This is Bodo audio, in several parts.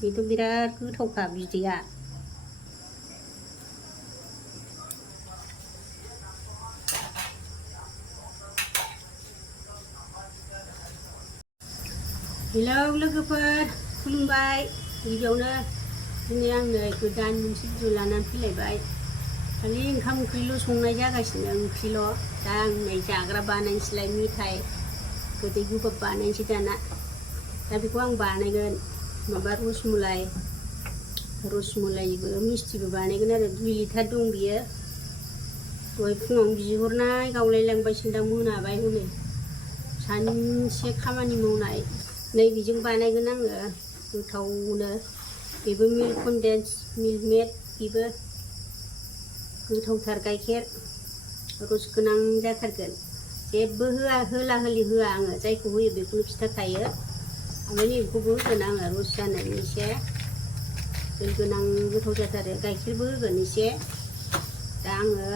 बेथ' बिराद गोथावखा बिदैया। हेलौ लोगोफोर, खुलुमबाय। गिबियावनो दिनै आंनो गोदान मोनसे भिडिअ लानानै फैलायबाय। खालि ओंखाम ओंख्रिल' संनाय जागासिनो, ओंख्रिल'। दा आं नै जाग्रा बानायनोसैलाय, मेथाइ गोदै गोबाब बानायनोसै दाना। दा बेखौ आं बानायगोन माबा रसमलाइबो मिस्थिबो बानायगोन आरो 2 लिटार दं बियो। दहाय फुङावनो बिहरनाय गावलायलांबायसो, दा मोनाबाय हनै सानसे खामानि मावनाय। नै बेजों बानायगोन आङो गोथावनो। बेबो मिल्क कन्डेन्स मिल्क मेड, बेबो गोथावथार। गाइखेर रस गोनां जाथारगोन। जेबो होला होलि होआ आङो, जायखौ होयो बेखौनो खिथाखायो। ओमफ्राय नैबेखौबो होगोन आङो रस जानायनि एसे दै गोनां, गोथाव जाथारो। गाइखेरबो होगोन एसे। दा आङो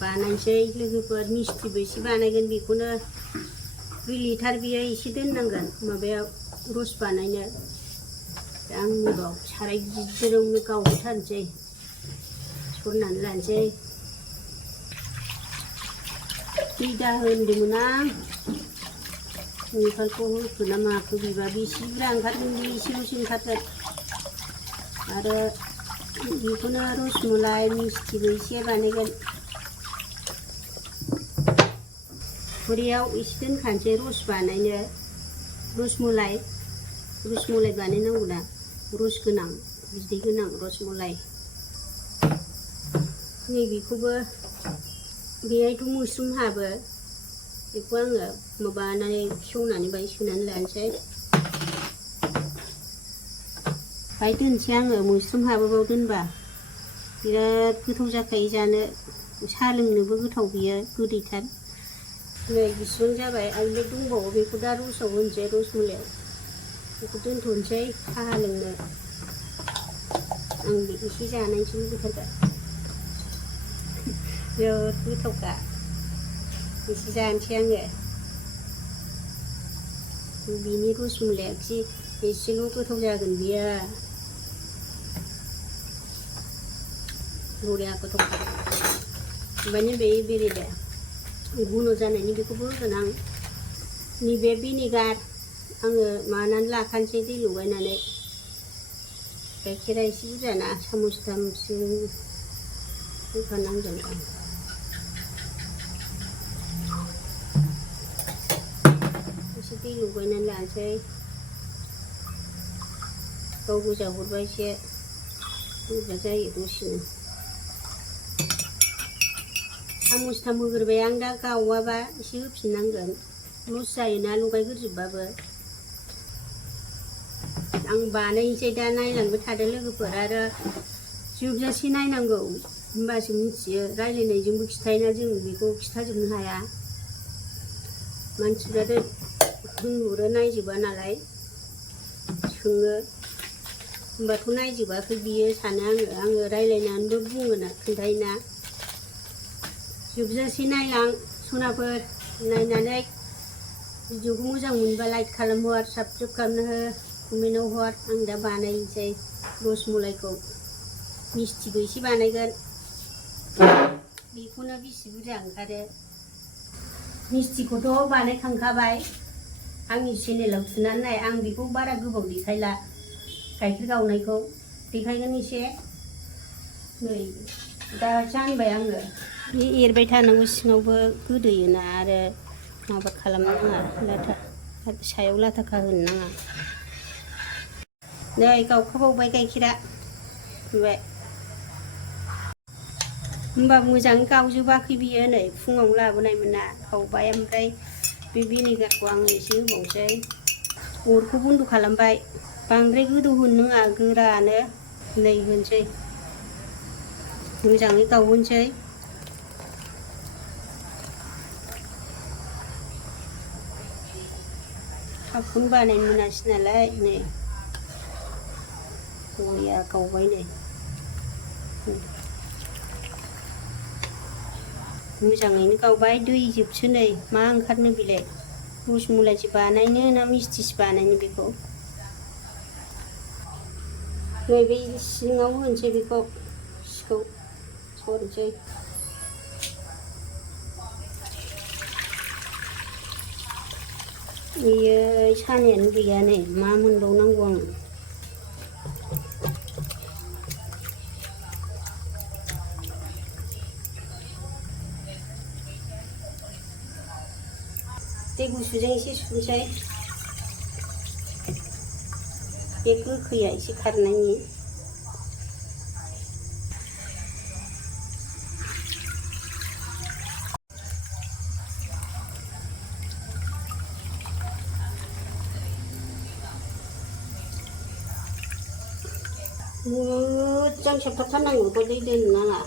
बानायनोसै लोगोफोर। मिस्थिबो एसे बानायगोन, बेखौनो 2 लिटार बियो एसे दोननांगोन माबायाव रस बानायनो। दा आं नैबाव साराय गिदिरावनो गावहोथारनोसै, सरनानै लानोसै। दै दा होनदोंमोन आं, ओंखामखौ होखो ना माखो बेबा बेसे बुरजा ओंखारगोन, बे एसेल'सो ओंखारगोन। आरो बेखौनो रसमलाइ मिस्थिबो एसे बानायगोन। खुरैयाव एसे दोनखानोसै रस बानायनो। रसमलाइ बानायनांगौ दा, रस गोनां बिदै गोनां रसमलाइ। नैबेखौबो बेहायथ' मोस्रोम हाबो, बेखौ आङो माबानानै सेवनानै बाहाय सोनानै लानोसै। बाहाय दोनसै आङो, मोस्रोम हाबोबाव दोनबा बिराद गोथाव जाखायो जानो। साहा लोंनोबो गोथाव, बियो गोदैथार। नै बिसिबां जाबाय, आरो दंबावो, बेखौ दा रसाव होनोसै, रसमलाइयाव। बेखौ दोनथ'नोसै साहा लोंनो। आं बे एसे जानायसो लुबैथारबाय, बिराद गोथावखा। एसे जानोसै आङो। बिनि रसमलाइया एसेल' गोथाव जागोन बियो, बरिया गोथावखा। ओमफ्राय नैबे बेरेदा घन' जानायनि बेखौबो होगोन आं। नैबे भिनेगार आङो मानानै लाखानोसै, दै लगायनानै। गाइखेरा एसे बुरजाना, सामसथामसो होखानांगोन आं। एसे दै लगायनानै लानोसै। गाव गोजा हरबा एसे बोरैबा जायो दसेनो। सामसथाम होग्रोबाय आं, दा गावाबा एसे होफिननांगोन, लस जायोना लगायग्रोजोबबाबो। आं बानायनोसै, दा नायलांबाय थादो लोगोफोर। आरो जोबजासे नायनांगौ, होमबासो मिथियो। रायज्लायनायजोंबो खिथायोना, जों बेखौ खिथाजोबनो हाया। मानसिफ्राथ' होनहरो नायजोबा नालाय, सोङो, होमबाथ' नायजोबाखै बियो सानो आङो रायज्लायनानैबो बुङोना, खिन्थायोना। जोबजासे नायलां सनाफोर, नायनानै भिडिअखौ मोजां मोनबा लाइक खालामहर, साबस्क्राइब खालामना हो, कमेन्टआव हर। आं दा बानायनोसै रसमलाइखौ। मिस्थिबो एसे बानायगोन, बेखौनो बेसे बुरजा ओंखारो। मिस्थिखौथ' बानायखांखाबाय, आंनि चेनेलाव थुनानै नाय। आं बेखौ बारा गोबाव देखायला, गाइखेर गावनायखौ देखायगोन एसे। नै दा जानबाय आङो। बे एरबाय थानांगौ, सिङावबो गोदोयोना, आरो माबा खालामनाङा, लाथा सायाव लाथा खाहोनो नाङा। नै गावखाबावबाय गाइखेरा, नुबाय। होमबा मोजां गावजोबाखै बियो। नै फुङावनो लाबोनायमोन ना, गावबाय। ओमफ्राय बे भिनेगारखौ आं एसे होबावनोसै। अरखौ बन्द' खालामबाय, बांद्राय गोदौ होनो नाङा, गोरानो। नै होनोसै, मोजाङै गावहोनोसै। थाबखौनो बानायनो मोनासै नालाय, नै बरिया गावबाय। नै मोजाङैनो गावबाय, दै जोबसो। नै मा ओंखारनो बेलाय, रसमलाइसो बानायनो ना मिस्थिसो बानायनो बेखौ? नैबे सिङाव होनोसै बेखौ सिखौ सरनोसै बेयो सानायानो गैया नै मा मोनबावनांगौ आं दै गुसुजों एसे सुनोसै बे गोखैया एसे खारनायनि मोजां सेबथाबथारनांगौ बेखौ दै दोननो नाङा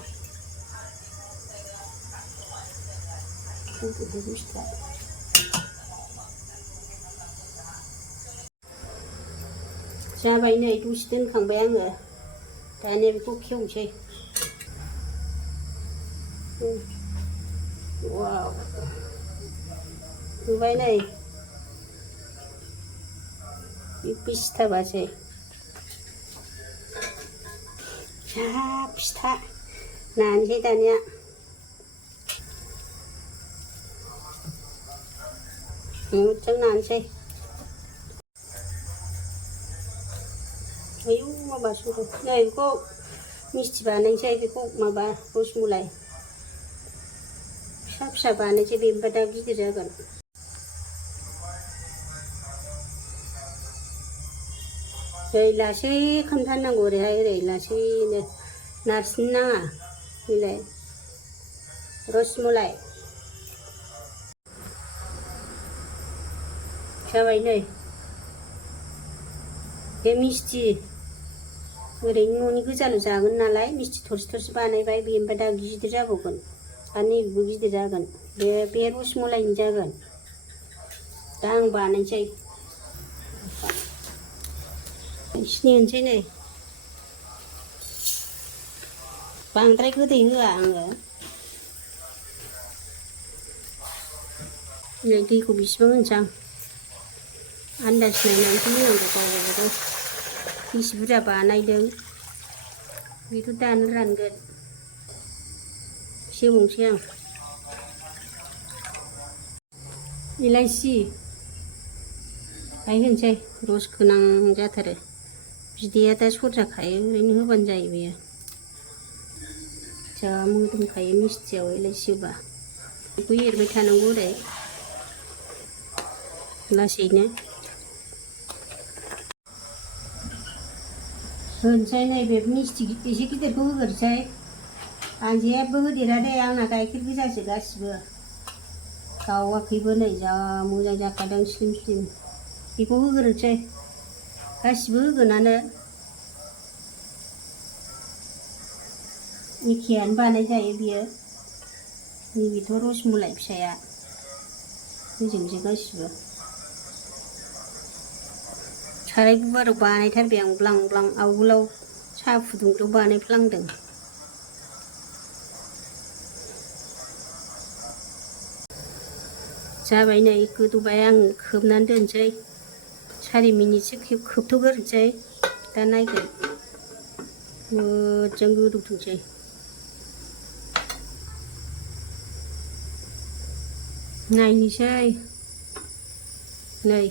जाबाय नै दसे दोनखांबाय आङो दानिया बेखौ खेवनोसै वाव नुबाय नै बिसथाबासै फिथा नानोसै दानिया मोजां नानोसै आयौ माबा संदों नै बेखौ मिस्थि बानायनोसै बेखौ माबा रसमलाई फिसा फिसा बानायनोसै बेनिफ्राय दा गिदिर जागोन ओरै लासै खोन्थानांगौ ओरैहाय ओरै लासैनो नारसिन नाङा बेलाय रसमलाई जाबाय नै बे मिस्थि ओरैनो न'नि गोजाल' जागोन नालाय मिस्थि थरसे थरसे बानायबाय बेनिफ्राय दा गिदिर जाबावगोन आरो नैबेबो गिदिर जागोन बे रसमलाइनि जागोन दा आं बानायनोसै सिनि होनोसै नै बांद्राय गोदै होआ आङो नै दैखौ बेसेबां होनोसै आं आन्दाज नायनानैसो होनांगौ गावबागाव बेसे बुरजा बानायदों बेथ' दानो रानगोन सेवनोसै आं इलाइसि बाय होनोसै रस गोनां जाथारो बिदैया दा सरजाखायो ओरैनो होबानो जायो बेयो जा मोदोमखायो मिस्थियाव इलाइसि होबा बेखौ एरबाय थानांगौ ओरै लासैनो होनोसै नैबे मिस्थि एसे गिदिरखौ होग्रोसै आं जेबो होदेरा दे आंना गाइखेर गोजासो गासिबो गावाखैबो नै जा मोजां जाखादों स्लिम स्लिम बेखौ होग्रोनोसै गासिबो होगोनानो एखेयानो बानायजायो बियो नैबेथ' रसमलाई फिसाया होजोबनोसै गासिबो साराय गुवाराव बानायथारबाय आं ब्लां ब्लां आवगोलाव साहा फुदुंग्रायाव बानायफ्लांदों जाबाय नै गोदौबाय आं खोबनानै दोनसै 4 मिनिटसो खोबथ'ग्रोनोसै दा नायगोन मोजां गोदौथोंसै नायनोसै नै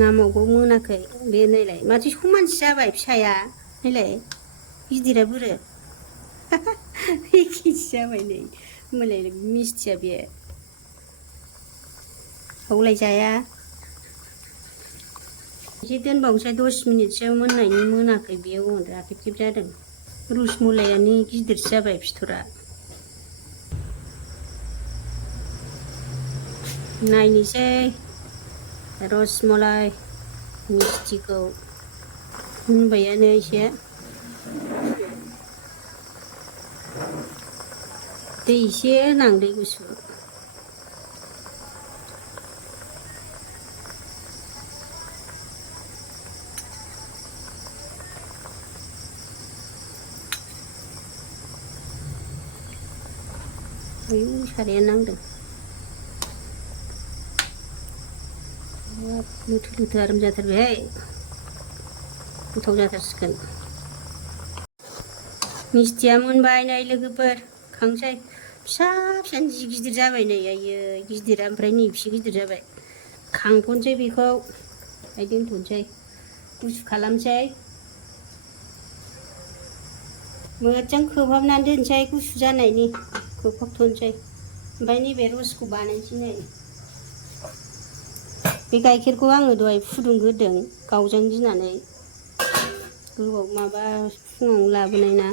नामावबो मोनाखै बे नायलाय माथो समानसो जाबाय फिसाया नायलाय गिदिरा बोरो एखेसो जाबाय नै होमबालाय मिस्थिया बे हौलाय जाया एसे दोनबावनोसै 10 मिनिटसो मोननायनि मोनाखै बेयो राखेब खेब जादों रसमलायानो गिदिरसो जाबाय फिथरा नायनोसै रसमलाई मिस्थिखौ मोनबायानो एसे दै एसे होनां दै गुसु आयौ साराया नांदों लोथो लोथो आराम जाथारबायहाय गोथाव जाथारसिगोन मिस्थिया मोनबाय नै लोगोफोर खांसै फिसा फिसानि जि गिदिर जाबाय नै आयै गिदिरा ओमफ्राय नै फिसा गिदिर जाबाय खांथ'नोसै बेखौ ओमफ्राय दोनथ'नोसै गुसु खालामसै मोजां खोबहाबनानै दोनसै गुसु जानायनि खोबहाबथ'नोसै ओमफ्राय नैबे रसखौ बानायनोसै नै बे गाइखेरखौ आङो दहाय फुदुंग्रोदों गावजानो गिनानै गोबाव माबा फुङाव लाबोनाय ना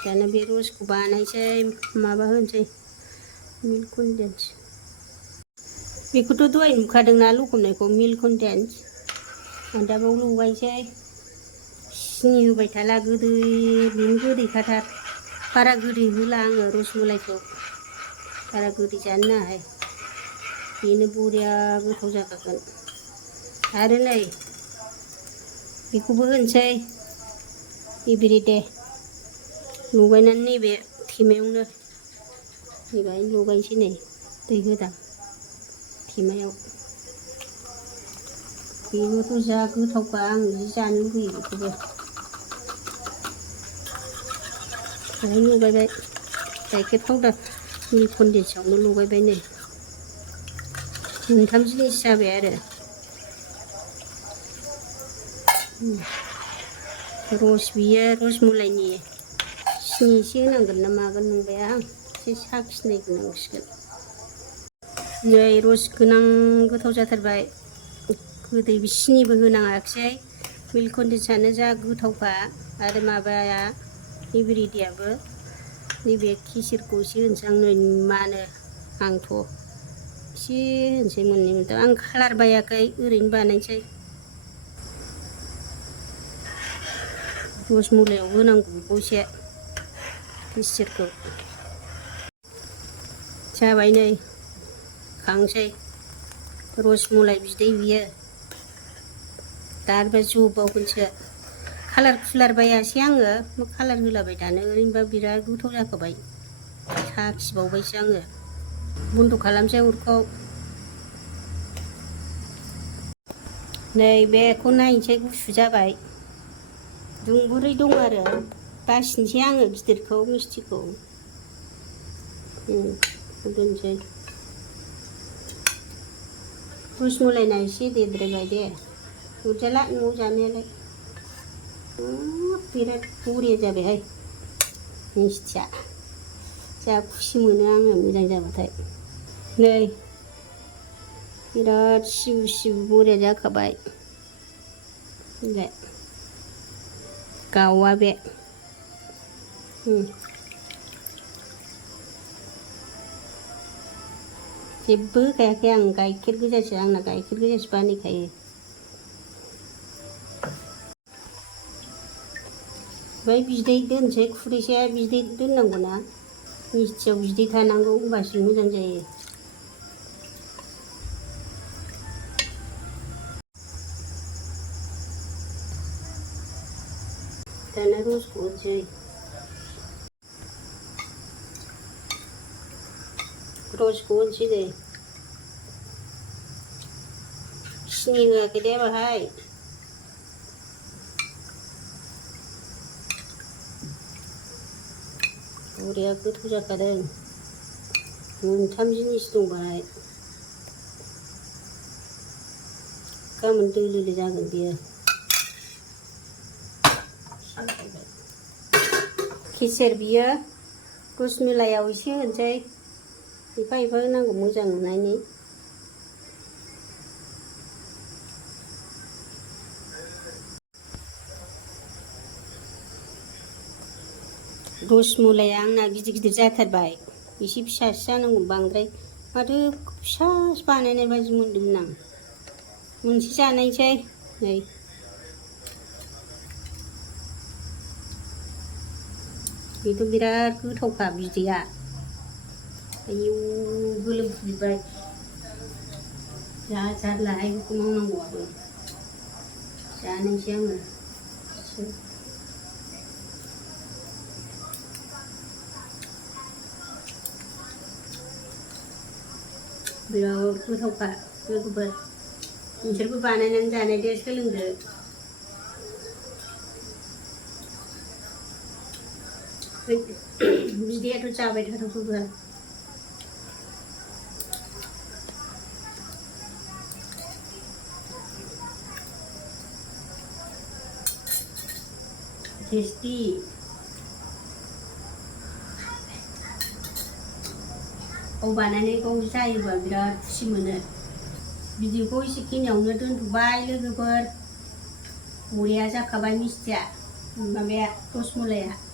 दाना बे रसखौ बानायसै माबा होनोसै मिल्क कन्डेन्स बेखौथ' दहाय नुखादोंना लखबनायखौ मिल्क कन्डेन्स आं दा बाव लगायसै सिनि होबाय थाला गोदै बेनो गोदैखाथार बारा गोदै होला आङो रसमलाइखौ बारा गोदै जानो नाङाहाय बेनो बरिया गोथाव जाखागोन आरो नै बेखौबो होनोसै एभ्रिडे लगायनानै नैबे थेमायावनो नैबेहाय लगायनोसै नै दै होदां थेमायाव बेबोथ' जा गोथावखा आं जि जानो लुबैयो बेखौबो बेहाय लगायबाय गाइखेर पाउदार मिल्क कन्डेन्सआवनो लगायबाय नै मोनथाम जिनिस जाबाय आरो रस बियो रसमलाइनि सिनि एसे होनांगोन ना मागोन नंबाय आं एसे साखिनायनांसिगोन नै रस गोनां गोथाव जाथारबाय गोदै सिनिबो होनाङाखिसै मिल्क कन्डेन्सआनो जा गोथावखा आरो माबाया एभ्रिडेआबो नैबे केसरखौ एसे होनोसै आं नै मानो आंथ' एसे होनोसै मोननै मोनथाम आं कालार बायाखै ओरैनो बानायनोसै रसमलाइआव होनांगौ बेखौ एसे केसरखौ जाबाय नै खांसै रसमलाइ बिदै बियो दा आरो जबावगोनसो कालार कुलार बायासै आङो कालार होलाबाय दानो ओरैनोबा बिराद गोथाव जाखाबाय साखिबावबायसो आङो बन्द' खालामसै अरखौ नै बेखौ नायनोसै गुसु जाबाय दुंबुरै दं आरो बासिनोसै आङो गिदिरखौ मिस्थिखौ दोनसै रसमलाइना एसे देद्रायबाय दे अरजाला न'आव जानायालाय बिराद बरिया जाबायहाय मिस्थिया जा खुसि मोनो आङो मोजां जाबाथाय नै बिराद सिबु सिबु बरिया जाखाबाय गावा बे जेबो होखायाखै आं गाइखेर गोजासो आंना गाइखेर गोजासो बानायखायो ओमफ्राय बिदै दोनसै खुरैसेया बिदै दोननांगौना मिस्थियाव बिदै थानांगौ होमबासो मोजां जायो दाना रसखौ होनोसै रसखौ होनोसै नै सिनि होआखै दे बाहाय बरिया गोथाव जाखादों मोनथाम जिनिस दं बाहाय गाबोन दोलो जागोन बेयो केसर बियो रसमलाइआव एसे होनोसै एफा एफा होनांगौ मोजां नुनायनि रसमलाइआ आंना गिदिर गिदिर जाथारबाय एसे फिसासो जानांगौ बांद्राय माथो फिसासो बानायनाय बायदि मोनदोंमोन आं मोनसे जानायसै नै बेथ' बिराद गोथावखा बिदैया आयौ गोलोमफुजोबबाय जा जारलाहाय बेखौ मावनांगौआबो जानोसै आङो बिराद गोथावखा लोगोफोर नोंसोरबो बानायनानै जानायदो सोलोंदो बिदैयाथ' जाबाय थाथावथावबो टेस्टि बानायनायखौ जायोबा बिराद खुसि मोनो भिडिअखौ एसेखिनियावनो दोनथ'बाय लोगोफोर बरिया जाखाबाय मिस्थिया माबाया रसमलाइया